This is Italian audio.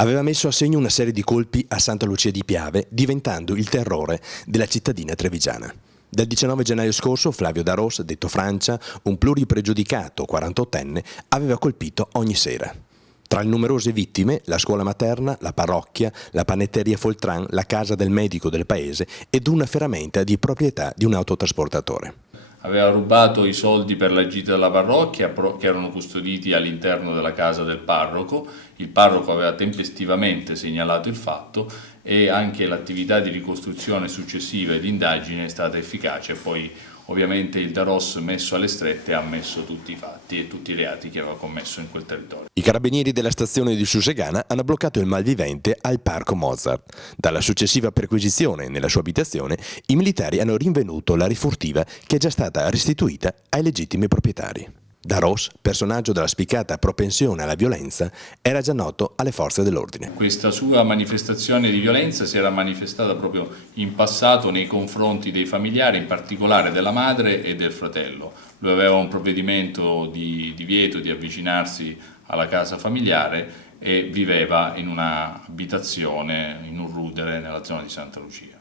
aveva messo a segno una serie di colpi a Santa Lucia di Piave, diventando il terrore della cittadina trevigiana. Dal 19 gennaio scorso Flavio D'Arros, detto Francia, un pluripregiudicato 48enne, aveva colpito ogni sera. Tra le numerose vittime, la scuola materna, la parrocchia, la panetteria Foltran, la casa del medico del paese ed una ferramenta di proprietà di un autotrasportatore. Aveva rubato i soldi per la gita della parrocchia che erano custoditi all'interno della casa del parroco. Il parroco aveva tempestivamente segnalato il fatto e anche l'attività di ricostruzione successiva e di indagine è stata efficace. Poi ovviamente il D'Arros, messo alle strette, ha ammesso tutti i fatti e tutti i reati che aveva commesso in quel territorio. I carabinieri della stazione di Susegana hanno bloccato il malvivente al Parco Mozart. Dalla successiva perquisizione nella sua abitazione, i militari hanno rinvenuto la rifurtiva che è già stata restituita ai legittimi proprietari. D'Arros, personaggio dalla spiccata propensione alla violenza, era già noto alle forze dell'ordine. Questa sua manifestazione di violenza si era manifestata proprio in passato nei confronti dei familiari, in particolare della madre e del fratello. Lui aveva un provvedimento di divieto di avvicinarsi alla casa familiare e viveva in una abitazione, in un rudere nella zona di Santa Lucia.